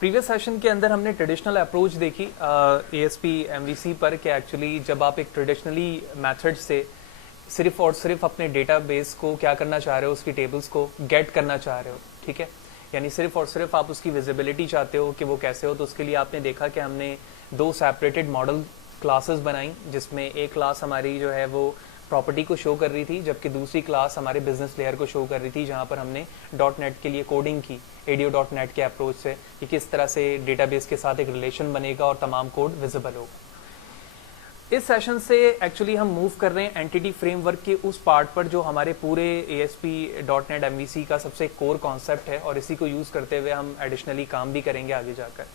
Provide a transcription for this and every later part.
Previous session के अंदर हमने ट्रेडिशनल अप्रोच देखी ASP MVC पर कि एक्चुअली जब आप एक ट्रेडिशनली मेथड से सिर्फ और सिर्फ अपने डेटाबेस को क्या करना चाह रहे हो, उसकी टेबल्स को गेट करना चाह रहे हो, ठीक है, यानी सिर्फ और सिर्फ आप उसकी विजिबिलिटी चाहते हो कि वो कैसे हो, तो उसके लिए आपने देखा कि हमने दो सेपरेटेड मॉडल क्लासेस बनाई, जिसमें एक क्लास हमारी जो है वो प्रॉपर्टी को शो कर रही थी, जबकि दूसरी क्लास हमारे बिजनेस लेयर को शो कर रही थी, जहां पर हमने .NET के लिए कोडिंग की ADO.NET के अप्रोच से कि किस तरह से डेटाबेस के साथ एक रिलेशन बनेगा और तमाम कोड विजिबल होगा। इस सेशन से एक्चुअली हम मूव कर रहे हैं एंटिटी फ्रेमवर्क के उस पार्ट पर जो हमारे पूरे ASP.NET MVC का सबसे कोर कॉन्सेप्ट है, और इसी को यूज करते हुए हम एडिशनली काम भी करेंगे आगे जाकर।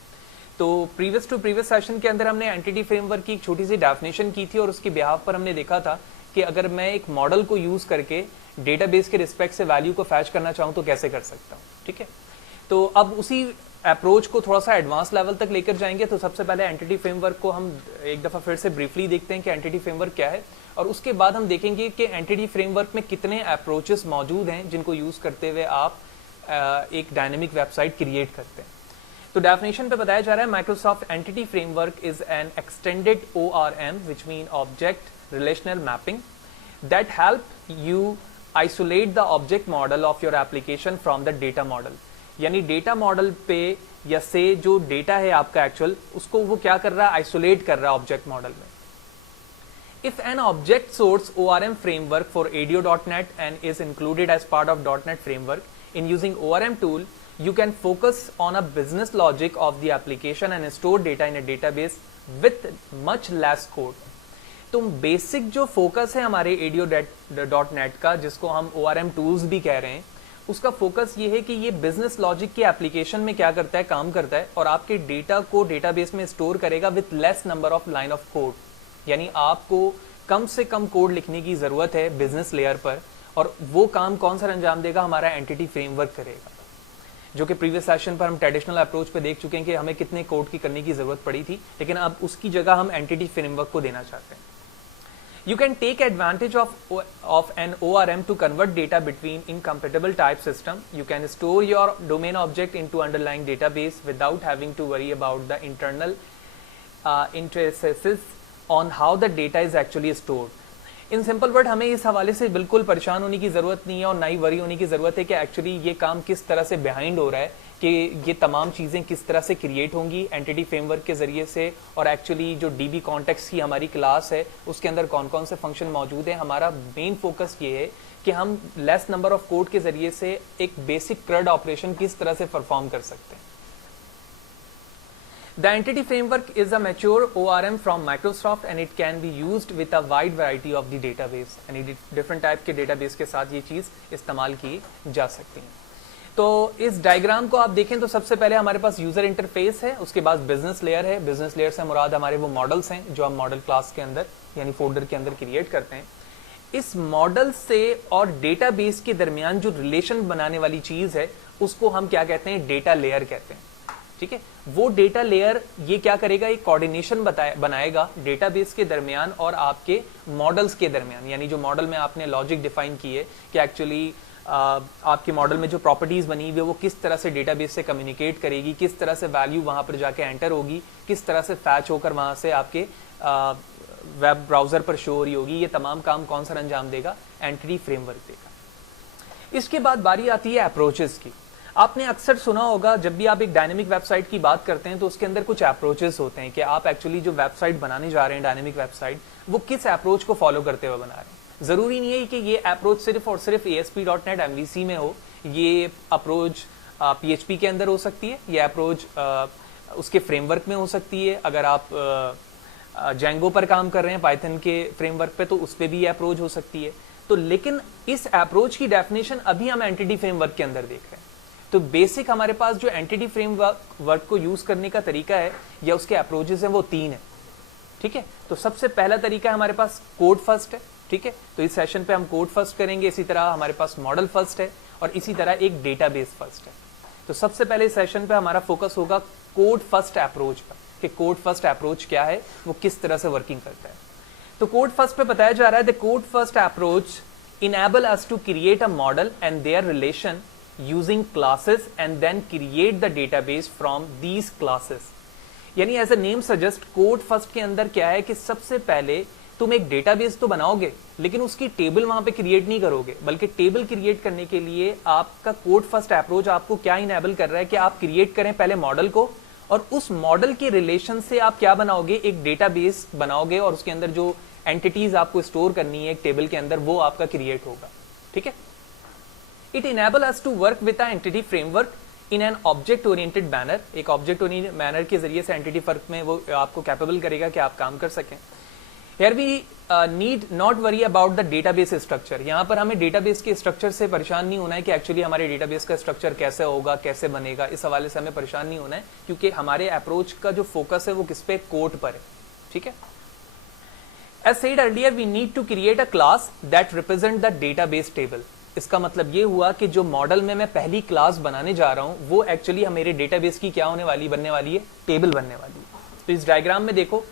तो प्रीवियस टू प्रीवियस सेशन के अंदर हमने एंटिटी फ्रेमवर्क की एक छोटी सी डेफिनेशन की थी, और उसकी बिहाफ पर हमने देखा था कि अगर मैं एक मॉडल को यूज करके डेटाबेस के रिस्पेक्ट से वैल्यू को फैच करना चाहूं तो कैसे कर सकता हूं, ठीक है। तो अब उसी अप्रोच को थोड़ा सा एडवांस लेवल तक लेकर जाएंगे। तो सबसे पहले एंटिटी फ्रेमवर्क को हम एक दफा फिर से ब्रीफली देखते हैं कि एंटिटी फ्रेमवर्क क्या है, और उसके बाद हम देखेंगे कि एंटिटी फ्रेमवर्क में कितने अप्रोचेस मौजूद हैं जिनको यूज करते हुए आप एक डायनेमिक वेबसाइट क्रिएट करते हैं। तो डेफिनेशन पे बताया जा रहा है, Microsoft entity framework is an extended ORM which mean object relational mapping that help you isolate the object model of your application from the data model। यानी डेटा मॉडल पे या से जो डेटा है आपका एक्चुअल, उसको वो क्या कर रहा है, आइसोलेट कर रहा है ऑब्जेक्ट मॉडल में। If an object source ORM framework for ADO.NET and is included as part of .NET framework, in using ORM tool, you can focus on a business logic of the application and store data in a database with much less code। तो basic जो focus है हमारे ADO.NET का, जिसको हम ORM tools भी कह रहे हैं, उसका फोकस ये है कि ये बिजनेस लॉजिक के एप्लीकेशन में क्या करता है, काम करता है, और आपके डेटा को डेटाबेस में स्टोर करेगा with less number of line of code. यानी आपको कम से कम कोड लिखने की जरूरत है बिजनेस लेयर पर, और वो काम कौन सा अंजाम देगा, हमारा एंटिटी फ्रेमवर्क करेगा, जो कि प्रीवियस सेशन पर हम ट्रेडिशनल अप्रोच पे देख चुके हैं कि हमें कितने कोड की करने की जरूरत पड़ी थी, लेकिन अब उसकी जगह हम एंटिटी फ्रेमवर्क को देना चाहते हैं। You can take advantage of an ORM to convert data between incompatible type system. You can store your domain object into underlying database without having to worry about the internal interfaces on how the data is actually stored. In simple word, हमें इस हवाले से बिल्कुल परेशान होने की जरूरत नहीं है और ना ही वरी होने की जरूरत है कि एक्चुअली ये काम किस तरह से बिहाइंड हो रहा है, कि ये तमाम चीजें किस तरह से क्रिएट होंगी एंटिटी फ्रेमवर्क के जरिए से, और एक्चुअली जो DB कॉन्टेक्स्ट की हमारी क्लास है उसके अंदर कौन कौन से फंक्शन मौजूद है। हमारा मेन फोकस ये है कि हम लेस नंबर ऑफ कोड के जरिए से एक बेसिक CRUD ऑपरेशन किस तरह से परफॉर्म कर सकते हैं। The entity framework is a mature ORM from Microsoft and it can be used with a wide variety of the database। यानी डिफरेंट टाइप के डेटाबेस के साथ ये चीज इस्तेमाल की जा सकती है। तो इस डायग्राम को आप देखें तो सबसे पहले हमारे पास यूजर इंटरफेस है, उसके बाद बिजनेस लेयर है। बिजनेस लेयर से मुराद हमारे वो मॉडल्स हैं जो हम मॉडल क्लास के अंदर यानी फोल्डर के अंदर क्रिएट करते हैं। इस मॉडल से और डेटाबेस के दरमियान जो रिलेशन बनाने वाली चीज है उसको हम क्या कहते हैं, डेटा लेयर कहते हैं, ठीक है। वो डेटा लेयर ये क्या करेगा, एक कोऑर्डिनेशन बनाएगा डेटाबेस के दरमियान और आपके मॉडल्स के दरमियान। यानी जो मॉडल में आपने लॉजिक डिफाइन की है कि एक्चुअली आपके मॉडल में जो प्रॉपर्टीज बनी हुई है वो किस तरह से डेटाबेस से कम्युनिकेट करेगी, किस तरह से वैल्यू वहां पर जाके एंटर होगी, किस तरह से फैच होकर वहां से आपके वेब ब्राउजर पर शो हो रही होगी, ये तमाम काम कौन सा अंजाम देगा, एंटिटी फ्रेमवर्क देगा। इसके बाद बारी आती है अप्रोचेस की। आपने अक्सर सुना होगा जब भी आप एक डायनेमिक वेबसाइट की बात करते हैं तो उसके अंदर कुछ अप्रोचेस होते हैं कि आप एक्चुअली जो वेबसाइट बनाने जा रहे हैं डायनेमिक वेबसाइट, वो किस अप्रोच को फॉलो करते हुए बना रहे हैं। जरूरी नहीं है कि ये अप्रोच सिर्फ और सिर्फ ASP.NET MVC में हो, ये अप्रोच PHP के अंदर हो सकती है, ये अप्रोच उसके फ्रेमवर्क में हो सकती है। अगर आप Django पर काम कर रहे हैं पाइथन के फ्रेमवर्क पे तो उस पर भी ये अप्रोच हो सकती है। तो लेकिन इस अप्रोच की डेफिनेशन अभी हम एंटिटी फ्रेमवर्क के अंदर देख रहे हैं। तो बेसिक हमारे पास जो एंटिटी फ्रेमवर्क को यूज करने का तरीका है या उसके अप्रोचेस हैं वो 3 है, ठीक है। तो सबसे पहला तरीका हमारे पास कोड फर्स्ट है, ठीक है। तो इस सेशन पे हम कोड फर्स्ट करेंगे, इसी तरह हमारे पास मॉडल फर्स्ट है और इसी तरह एक डेटाबेस फर्स्ट है। तो सबसे पहले इस सेशन पे हमारा फोकस होगा कोड फर्स्ट अप्रोच पर कि कोड फर्स्ट अप्रोच क्या है, वो किस तरह से वर्किंग करता है। तो कोड फर्स्ट पे बताया जा रहा है the code first approach enable us to create a model and their relation using classes and then create the database from these classes. यानी as a name suggest, code first के अंदर क्या है कि सबसे पहले तुम एक डेटाबेस तो बनाओगे लेकिन उसकी टेबल वहां पे क्रिएट नहीं करोगे, बल्कि टेबल क्रिएट करने के लिए आपका कोड फर्स्ट अप्रोच आपको क्या इनेबल कर रहा है कि आप क्रिएट करें पहले मॉडल को, और उस मॉडल के रिलेशन से आप क्या बनाओगे, एक डेटाबेस बनाओगे, और उसके अंदर जो एंटिटीज आपको स्टोर करनी है एक टेबल के अंदर वो आपका क्रिएट होगा। ठीक है, it enable us to work with the entity framework in an object oriented manner. एक ऑब्जेक्ट ओरिएंटेड मैनर के जरिए से एंटिटी वर्क में वो आपको कैपेबल करेगा कि आप काम कर सकें। Here we need not worry about the database structure। यहाँ पर हमें डेटाबेस के स्ट्रक्चर से परेशान नहीं होना है कि एक्चुअली हमारे डेटाबेस का स्ट्रक्चर कैसे होगा, कैसे बनेगा, इस हवाले से हमें परेशान नहीं होना है, क्योंकि हमारे अप्रोच का जो फोकस है वो किस पे, कोड पर है। ठीक है, As said earlier, we need to create a class that represent the database table। इसका मतलब ये हुआ कि जो मॉडल में मैं पहली क्लास बनाने जा रहा हूं वो एक्चुअली मेरे डेटाबेस की क्या होने वाली, बनने वाली है, टेबल बनने वाली है। तो इस डायग्राम में देखो,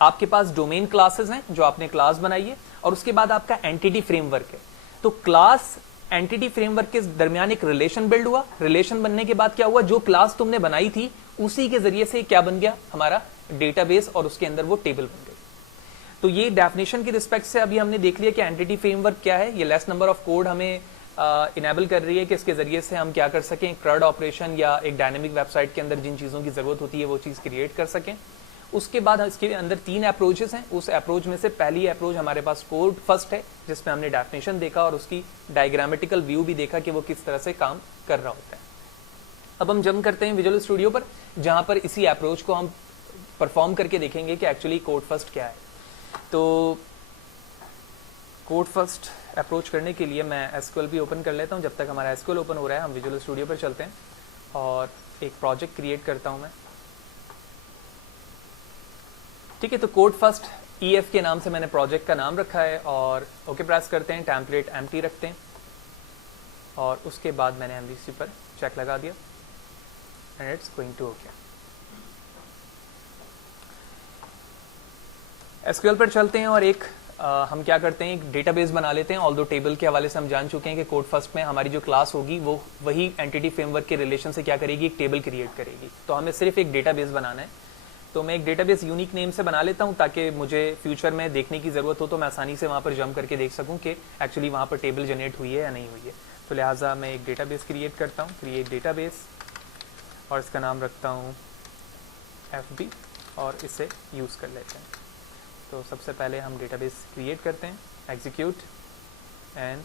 आपके पास डोमेन क्लासेस हैं जो आपने क्लास बनाई है, और उसके बाद आपका एंटिटी फ्रेमवर्क है। तो क्लास एंटिटी फ्रेमवर्क के दरमियान एक रिलेशन बिल्ड हुआ, रिलेशन बनने के बाद क्या हुआ, जो क्लास तुमने बनाई थी उसी के जरिए से क्या बन गया, हमारा डेटाबेस, और उसके अंदर वो टेबल बन गई। तो ये डेफिनेशन की रिस्पेक्ट से अभी हमने देख लिया कि एंटिटी फ्रेमवर्क क्या है। ये लेस नंबर ऑफ कोड हमें इनेबल कर रही है कि इसके जरिए से हम क्या कर सकें, क्रड ऑपरेशन या एक डायनेमिक वेबसाइट के अंदर जिन चीज़ों की जरूरत होती है वो चीज़ क्रिएट कर सकें। उसके बाद इसके अंदर 3 अप्रोचेस हैं। उस अप्रोच में से पहली अप्रोच हमारे पास कोड फर्स्ट है, जिसमें हमने डेफिनेशन देखा और उसकी डायग्रामेटिकल व्यू भी देखा कि वो किस तरह से काम कर रहा होता है। अब हम जंप करते हैं विजुअल स्टूडियो पर, जहां पर इसी अप्रोच को हम परफॉर्म करके देखेंगे कि एक्चुअली कोड फर्स्ट क्या है। तो कोड फर्स्ट अप्रोच करने के लिए मैं एसक्यूएल भी ओपन कर लेता हूं। जब तक हमारा एसक्यूएल ओपन हो रहा है हम विजुअल स्टूडियो पर चलते हैं और एक प्रोजेक्ट क्रिएट करता हूं मैं। ठीक है, तो कोड फर्स्ट EF के नाम से मैंने प्रोजेक्ट का नाम रखा है और ओके प्रेस करते हैं, टेम्पलेट एम्प्टी रखते हैं, और उसके बाद मैंने MVC पर चेक लगा दिया and it's going to okay. SQL पर चलते हैं और एक हम क्या करते हैं, एक डेटाबेस बना लेते हैं। ऑल्दो टेबल के हवाले से हम जान चुके हैं कि कोड फर्स्ट में हमारी जो क्लास होगी वो वही एंटिटी फ्रेमवर्क के रिलेशन से क्या करेगी, एक टेबल क्रिएट करेगी। तो हमें सिर्फ एक डेटाबेस बनाना है। तो मैं एक डेटाबेस यूनिक नेम से बना लेता हूं ताकि मुझे फ्यूचर में देखने की जरूरत हो तो मैं आसानी से वहां पर जंप करके देख सकूं कि एक्चुअली वहां पर टेबल जनरेट हुई है या नहीं हुई है। तो लिहाजा मैं एक डेटाबेस क्रिएट करता हूं, क्रिएट डेटाबेस, और इसका नाम रखता हूं FB और इसे यूज कर लेते हैं। तो सबसे पहले हम डेटाबेस क्रिएट करते हैं, एग्जीक्यूट एंड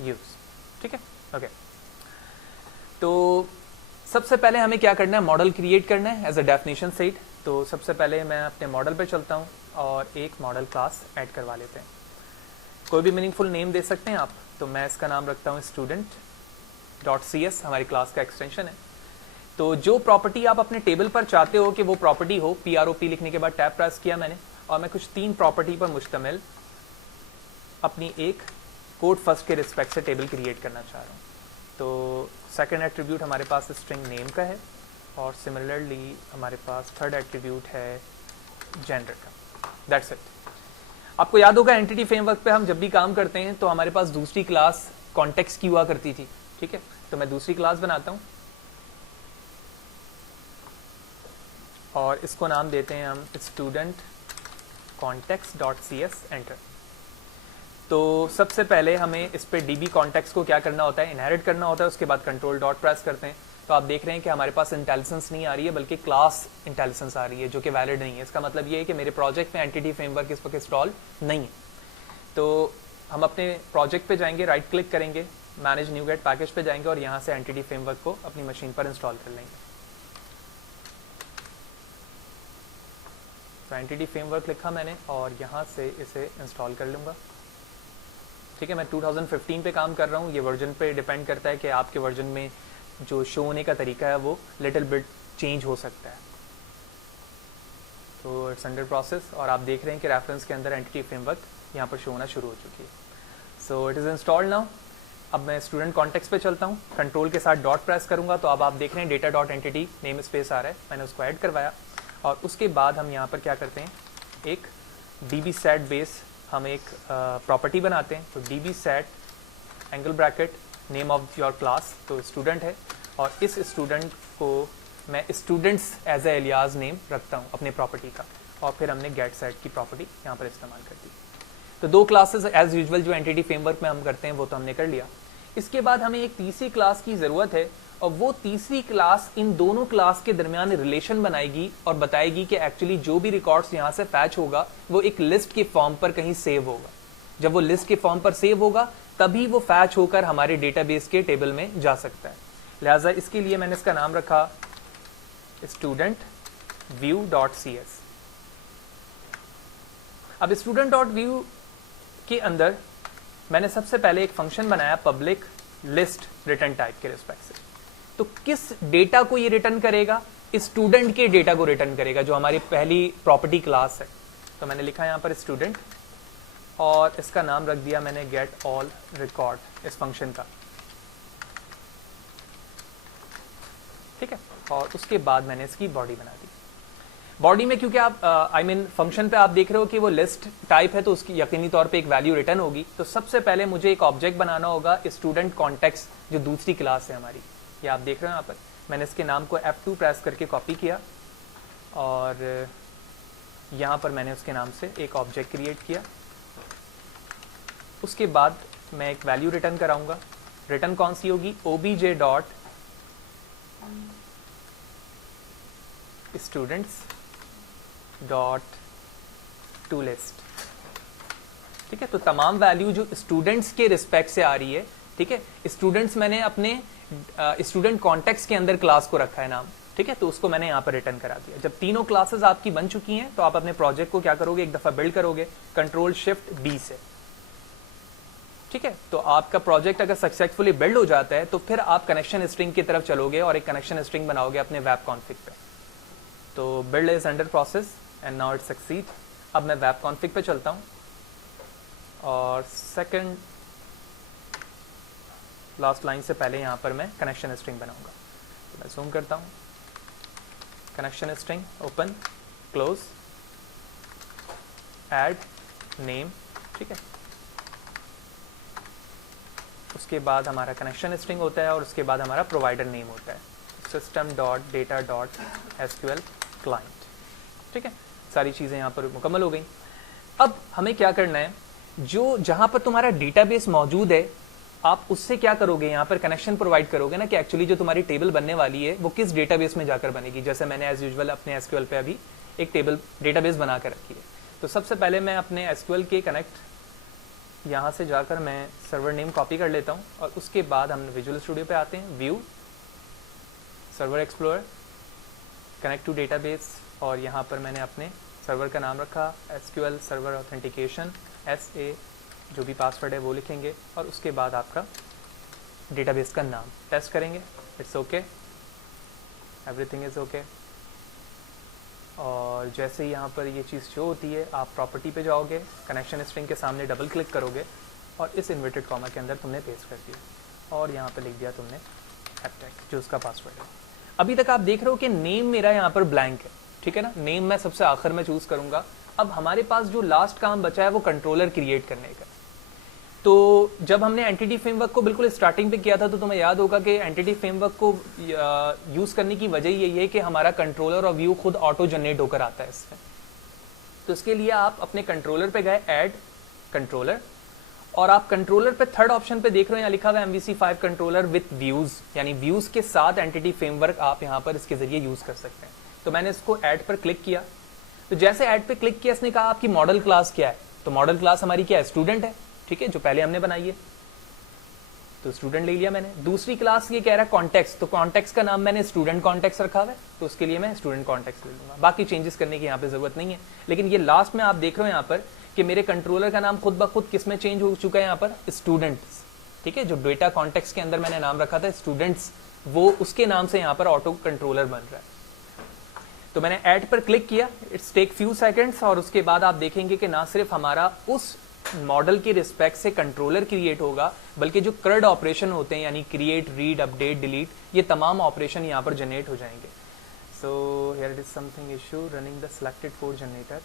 यूज। ठीक है, ओके। तो सबसे पहले हमें क्या करना है, मॉडल क्रिएट करना है एज अ डेफिनेशन सेट। तो सबसे पहले मैं अपने मॉडल पर चलता हूं और एक मॉडल क्लास ऐड करवा लेते हैं। कोई भी मीनिंगफुल नेम दे सकते हैं आप। तो मैं इसका नाम रखता हूं student.cs, हमारी क्लास का एक्सटेंशन है। तो जो प्रॉपर्टी आप अपने टेबल पर चाहते हो कि वो प्रॉपर्टी हो, PROP लिखने के बाद टैब प्रेस किया मैंने, और मैं कुछ 3 प्रॉपर्टी पर मुश्तमिल अपनी एक कोड फर्स्ट के रिस्पेक्ट से टेबल क्रिएट करना चाह रहा हूँ। तो सेकंड एट्रीब्यूट हमारे पास स्ट्रिंग नेम का है, और सिमिलरली हमारे पास थर्ड एट्रीब्यूट है जेंडर का। That's it. आपको याद होगा एंटिटी फ्रेमवर्क पे हम जब भी काम करते हैं तो हमारे पास दूसरी क्लास कॉन्टेक्स्ट की हुआ करती थी। ठीक है, तो मैं दूसरी क्लास बनाता हूँ और इसको नाम देते हैं हम स्टूडेंट context.cs, एंटर। तो सबसे पहले हमें इस पे DB कॉन्टेक्स्ट को क्या करना होता है, इनहेरिट करना होता है। उसके बाद कंट्रोल डॉट प्रेस करते हैं तो आप देख रहे हैं कि हमारे पास इंटेलिजेंस नहीं आ रही है बल्कि क्लास इंटेलिजेंस आ रही है, जो कि वैलिड नहीं है। इसका मतलब ये है कि मेरे प्रोजेक्ट में एंटिटी फ्रेमवर्क इस वक्त इंस्टॉल नहीं है। तो हम अपने प्रोजेक्ट पे जाएंगे, राइट क्लिक करेंगे, मैनेज न्यू गेट पैकेज पे जाएंगे और यहाँ से एंटिटी फ्रेमवर्क को अपनी मशीन पर इंस्टॉल कर लेंगे। तो एंटिटी फ्रेमवर्क लिखा मैंने और यहाँ से इसे इंस्टॉल कर लूँगा। ठीक है, मैं 2015 पे काम कर रहा हूँ। ये वर्जन पे डिपेंड करता है कि आपके वर्जन में जो शो होने का तरीका है वो लिटिल बिट चेंज हो सकता है। तो इट्स अंडर प्रोसेस और आप देख रहे हैं कि रेफरेंस के अंदर एंटिटी फ्रेमवर्क यहाँ पर शो होना शुरू हो चुकी है। So it is installed now. अब मैं स्टूडेंट कॉन्टेक्स्ट पे चलता हूँ, कंट्रोल के साथ डॉट प्रेस करूँगा तो अब आप देख रहे हैं data dot entity namespace आ रहा है। मैंने उसको ऐड करवाया और उसके बाद हम यहाँ पर क्या करते हैं, एक DB सेट बेस हम एक प्रॉपर्टी बनाते हैं। तो DB set angle bracket name of your class तो स्टूडेंट है, और इस स्टूडेंट को मैं students as a alias name रखता हूँ अपने प्रॉपर्टी का, और फिर हमने गेट सेट की प्रॉपर्टी यहाँ पर इस्तेमाल कर दी। तो दो क्लासेस एज यूजुअल जो एंटिटी फ्रेमवर्क में हम करते हैं वो तो हमने कर लिया। इसके बाद हमें एक तीसरी क्लास की ज़रूरत है, और वो तीसरी क्लास इन दोनों क्लास के दरमियान रिलेशन बनाएगी और बताएगी कि एक्चुअली जो भी रिकॉर्ड्स यहाँ से फैच होगा वो एक लिस्ट के फॉर्म पर कहीं सेव होगा। जब वो लिस्ट के फॉर्म पर सेव होगा तभी वो फैच होकर हमारे डेटाबेस के टेबल में जा सकता है। लिहाजा इसके लिए मैंने इसका नाम रखा student view dot C S. अब स्टूडेंट डॉट व्यू के अंदर मैंने सबसे पहले एक फंक्शन बनाया पब्लिक लिस्ट रिटर्न टाइप के रिस्पेक्ट से। तो किस डेटा को ये रिटर्न करेगा? स्टूडेंट के डेटा को रिटर्न करेगा जो हमारी पहली प्रॉपर्टी क्लास है। तो मैंने लिखा यहां पर स्टूडेंट, और इसका नाम रख दिया मैंने गेट ऑल रिकॉर्ड इस फंक्शन का, ठीक है। और उसके बाद मैंने इसकी बॉडी बना दी। बॉडी में क्योंकि आप फंक्शन पे आप देख रहे हो कि वो लिस्ट टाइप है तो उसकी यकीनी तौर पे एक वैल्यू रिटर्न होगी। तो सबसे पहले मुझे एक ऑब्जेक्ट बनाना होगा स्टूडेंट कॉन्टेक्स्ट जो दूसरी क्लास है हमारी। ये आप देख रहे हो यहाँ पर मैंने इसके नाम को F2 प्रेस करके कॉपी किया, और यहाँ पर मैंने उसके नाम से एक ऑब्जेक्ट क्रिएट किया। उसके बाद मैं एक वैल्यू रिटर्न कराऊंगा। रिटर्न कौन सी होगी? obj dot students dot to list, ठीक है। तो तमाम वैल्यू जो स्टूडेंट्स के रिस्पेक्ट से आ रही है, ठीक है। स्टूडेंट्स मैंने अपने स्टूडेंट कॉन्टेक्स्ट के अंदर क्लास को रखा है नाम, ठीक है। तो उसको मैंने यहाँ पर रिटर्न करा दिया। जब तीनों क्लासेस आपकी बन चुकी हैं तो आप अपने प्रोजेक्ट को क्या करोगे? एक दफा बिल्ड करोगे Ctrl+Shift+D से, ठीक है। तो आपका प्रोजेक्ट अगर सक्सेसफुली बिल्ड हो जाता है तो फिर आप कनेक्शन स्ट्रिंग की तरफ चलोगे और एक कनेक्शन स्ट्रिंग बनाओगे अपने वेब कॉन्फिग पे। तो build is under process and now it succeed. अब मैं वेब कॉन्फिग पे चलता हूँ और सेकंड लास्ट लाइन से पहले यहाँ पर मैं कनेक्शन स्ट्रिंग बनाऊंगा। तो मैं जूम करता हूँ, connection string open close add name, ठीक है। उसके बाद हमारा कनेक्शन स्ट्रिंग होता है और उसके बाद हमारा प्रोवाइडर नेम होता है system.data.sql क्लाइंट, ठीक है। सारी चीज़ें यहाँ पर मुकम्मल हो गई। अब हमें क्या करना है, जो जहाँ पर तुम्हारा डेटाबेस मौजूद है आप उससे क्या करोगे? यहाँ पर कनेक्शन प्रोवाइड करोगे ना कि एक्चुअली जो तुम्हारी टेबल बनने वाली है वो किस डेटाबेस में जाकर बनेगी। जैसे मैंने एज यूजुअल अपने एसक्यूएल पे अभी एक टेबल डेटाबेस बना कर रखी है। तो सबसे पहले मैं अपने एसक्यूएल के कनेक्ट यहाँ से जाकर मैं सर्वर नेम कॉपी कर लेता हूँ, और उसके बाद हम विजुअल स्टूडियो पे आते हैं, view server explorer connect to database, और यहाँ पर मैंने अपने सर्वर का नाम रखा एसक्यूएल सर्वर ऑथेंटिकेशन SA, जो भी पासवर्ड है वो लिखेंगे, और उसके बाद आपका डेटाबेस का नाम टेस्ट करेंगे। It's okay, everything is okay. और जैसे ही यहाँ पर ये चीज़ शो होती है आप प्रॉपर्टी पे जाओगे, कनेक्शन स्ट्रिंग के सामने डबल क्लिक करोगे और इस इन्वर्टेड कॉमा के अंदर तुमने पेस्ट कर दिया और यहाँ पर लिख दिया तुमने हैपटेक जो उसका पासवर्ड है। अभी तक आप देख रहे हो कि नेम मेरा यहाँ पर ब्लैंक है, ठीक है ना। नेम मैं सबसे आखिर में चूज करूंगा। अब हमारे पास जो लास्ट काम बचा है वो कंट्रोलर क्रिएट करने का। तो जब हमने एंटिटी फ्रेमवर्क को बिल्कुल स्टार्टिंग पे किया था तो तुम्हें याद होगा कि एंटिटी फ्रेमवर्क को यूज करने की वजह यही है कि हमारा कंट्रोलर और व्यू खुद ऑटो जनरेट होकर आता है इसमें। तो इसके लिए आप अपने कंट्रोलर पे गए, ऐड कंट्रोलर, और आप कंट्रोलर पे थर्ड ऑप्शन पे देख रहे हो यहाँ लिखा हुआ है MVC5 कंट्रोलर विथ व्यूज, यानी व्यूज के साथ एंटिटी फ्रेमवर्क आप यहाँ पर इसके जरिए यूज कर सकते हैं। तो मैंने इसको ऐड पर क्लिक किया। तो जैसे ऐड पे क्लिक किया इसने कहा आपकी मॉडल क्लास क्या है। तो मॉडल क्लास हमारी क्या है? स्टूडेंट है, ठीक है, जो पहले हमने बनाई है। तो स्टूडेंट ले लिया मैंने। दूसरी क्लास ये कह रहा है कॉन्टेक्स्ट, तो कॉन्टेक्स्ट का नाम मैंने स्टूडेंट कॉन्टेक्स्ट रखा हुआ है, तो उसके लिए मैं स्टूडेंट कॉन्टेक्स्ट ले लूंगा। बाकी चेंजेस करने की यहाँ पे जरूरत नहीं है। लेकिन ये लास्ट में आप देख रहे हो यहाँ पर कि मेरे कंट्रोलर का नाम खुद ब खुद किस में चेंज हो चुका है यहाँ पर? स्टूडेंट्स, ठीक है। जो डेटा कॉन्टेक्स्ट के अंदर मैंने नाम रखा था स्टूडेंट्स, वो उसके नाम से यहाँ पर ऑटो कंट्रोलर बन रहा है। तो मैंने ऐड पर क्लिक किया, इट्स टेक फ्यू सेकंड्स, और उसके बाद आप देखेंगे कि ना सिर्फ हमारा उस मॉडल के रिस्पेक्ट से कंट्रोलर क्रिएट होगा, बल्कि जो CRUD ऑपरेशन होते हैं यानी क्रिएट, रीड, अपडेट, डिलीट, ये तमाम ऑपरेशन यहाँ पर जनरेट हो जाएंगे। So here it is something issue running the selected code generator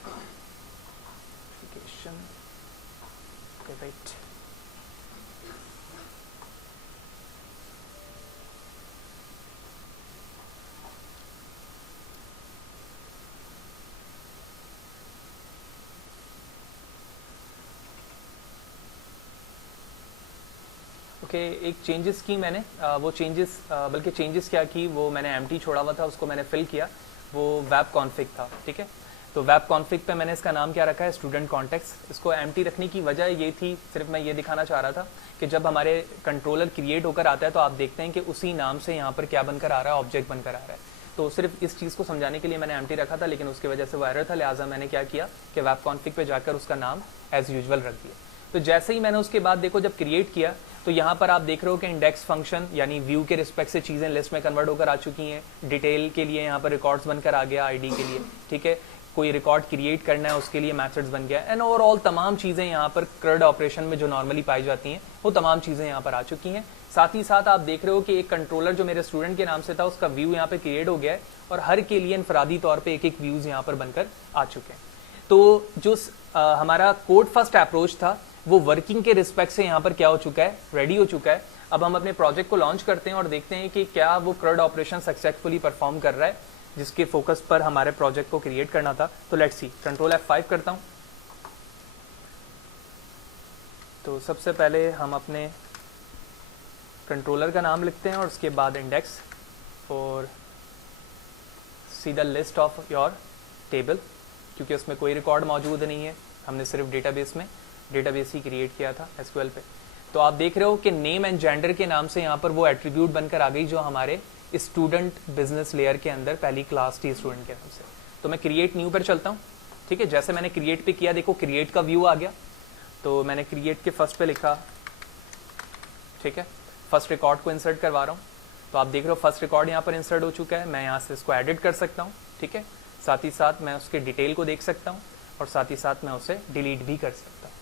okay एक चेंजेस की मैंने वो चेंजेस बल्कि चेंजेस क्या की, वो मैंने एम्प्टी छोड़ा हुआ था उसको मैंने फिल किया, वो वेब कॉन्फ़िग था, ठीक है। तो वेब कॉन्फ़िग पे मैंने इसका नाम क्या रखा है, स्टूडेंट कॉन्टेक्स्ट। इसको एम्प्टी रखने की वजह ये थी, सिर्फ मैं ये दिखाना चाह रहा था कि जब हमारे कंट्रोलर क्रिएट होकर आता है तो आप देखते हैं कि उसी नाम से यहाँ पर क्या बनकर आ रहा है, ऑब्जेक्ट बनकर आ रहा है। तो सिर्फ इस चीज़ को समझाने के लिए मैंने एम्प्टी रखा था, लेकिन उसकी वजह से वो एरर था, लिहाजा मैंने क्या किया कि वेब कॉन्फ़िग पे जाकर उसका नाम एज यूजुअल रख दिया। तो जैसे ही मैंने उसके बाद देखो जब क्रिएट किया तो यहाँ पर आप देख रहे हो कि इंडेक्स फंक्शन यानी व्यू के रिस्पेक्ट से चीज़ें लिस्ट में कन्वर्ट होकर आ चुकी हैं। डिटेल के लिए यहाँ पर रिकॉर्ड्स बनकर आ गया आईडी के लिए, ठीक है। कोई रिकॉर्ड क्रिएट करना है उसके लिए मेथड्स बन गया, एंड ओवरऑल तमाम चीज़ें यहाँ पर CRUD ऑपरेशन में जो नॉर्मली पाई जाती हैं वो तमाम चीज़ें यहाँ पर आ चुकी हैं। साथ ही साथ आप देख रहे हो कि एक कंट्रोलर जो मेरे स्टूडेंट के नाम से था उसका व्यू यहाँ पे क्रिएट हो गया है और हर के लिए इनफरादी तौर पर एक एक व्यूज़ यहाँ पर बनकर आ चुके हैं। तो जो हमारा कोड फर्स्ट अप्रोच था वो वर्किंग के रिस्पेक्ट से यहाँ पर क्या हो चुका है, रेडी हो चुका है। अब हम अपने प्रोजेक्ट को लॉन्च करते हैं और देखते हैं कि क्या वो CRUD ऑपरेशन सक्सेसफुली परफॉर्म कर रहा है जिसके फोकस पर हमारे प्रोजेक्ट को क्रिएट करना था। तो लेट्स सी, कंट्रोल F5 करता हूं। तो सबसे पहले हम अपने कंट्रोलर का नाम लिखते हैं और उसके बाद इंडेक्स और see the list of your table, क्योंकि उसमें कोई रिकॉर्ड मौजूद नहीं है, हमने सिर्फ डेटाबेस ही क्रिएट किया था SQL पे। तो आप देख रहे हो कि नेम एंड जेंडर के नाम से यहाँ पर वो एट्रीब्यूट बनकर आ गई जो हमारे स्टूडेंट बिजनेस लेयर के अंदर पहली क्लास थी स्टूडेंट के नाम से। तो मैं क्रिएट न्यू पर चलता हूँ, ठीक है। जैसे मैंने क्रिएट पे किया, देखो क्रिएट का व्यू आ गया। तो मैंने क्रिएट के फर्स्ट पे लिखा, ठीक है, फर्स्ट रिकॉर्ड को इंसर्ट करवा रहा हूँ। तो आप देख रहे हो फर्स्ट रिकॉर्ड यहाँ पर इंसर्ट हो चुका है। मैं यहाँ से इसको एडिट कर सकता हूँ, ठीक है। साथ ही साथ मैं उसके डिटेल को देख सकता हूँ और साथ ही साथ मैं उसे डिलीट भी कर सकता हूँ।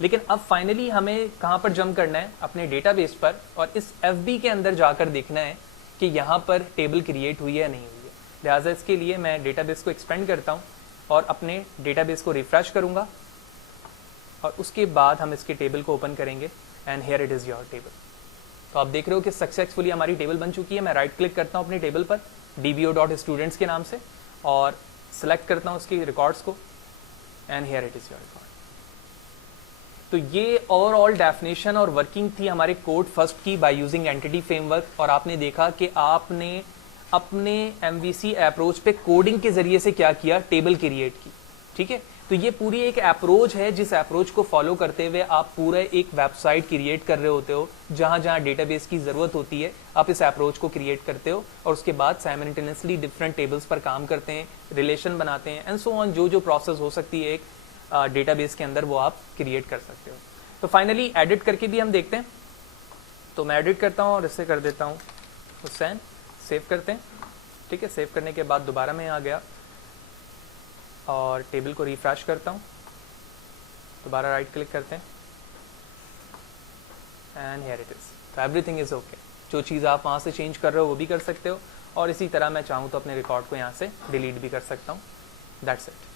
लेकिन अब फाइनली हमें कहाँ पर जंप करना है, अपने डेटाबेस पर, और इस FB के अंदर जाकर देखना है कि यहाँ पर टेबल क्रिएट हुई है या नहीं हुई है। लिहाजा इसके लिए मैं डेटाबेस को एक्सपेंड करता हूँ और अपने डेटाबेस को रिफ्रेश करूँगा और उसके बाद हम इसके टेबल को ओपन करेंगे and here it is your table. तो आप देख रहे हो कि सक्सेसफुली हमारी टेबल बन चुकी है। मैं राइट क्लिक करता हूँ अपनी टेबल पर dbo.students के नाम से और सिलेक्ट करता हूँ उसकी रिकॉर्ड्स को and here it is your record. तो ये ओवरऑल डेफिनेशन और वर्किंग थी हमारे कोड फर्स्ट की बाय यूजिंग एंटिटी फ्रेमवर्क। और आपने देखा कि आपने अपने MVC अप्रोच पे कोडिंग के जरिए से क्या किया, टेबल क्रिएट की, ठीक है। तो ये पूरी एक अप्रोच है जिस अप्रोच को फॉलो करते हुए आप पूरा एक वेबसाइट क्रिएट कर रहे होते हो। जहां जहां डेटाबेस की जरूरत होती है आप इस अप्रोच को क्रिएट करते हो और उसके बाद साइमल्टेनियसली डिफरेंट टेबल्स पर काम करते हैं, रिलेशन बनाते हैं एंड सो ऑन। जो प्रोसेस हो सकती है एक डेटाबेस के अंदर वो आप क्रिएट कर सकते हो। तो फाइनली एडिट करके भी हम देखते हैं। तो मैं एडिट करता हूँ और इससे कर देता हूँ हुसैन, सेव करते हैं, ठीक है। सेव करने के बाद दोबारा मैं आ गया और टेबल को रिफ्रेश करता हूँ, दोबारा राइट क्लिक करते हैं एंड हियर इट इज। तो एवरीथिंग इज ओके। जो चीज़ आप वहाँ से चेंज कर रहे हो वो भी कर सकते हो और इसी तरह मैं चाहूँ तो अपने रिकॉर्ड को यहाँ से डिलीट भी कर सकता हूँ। That's it.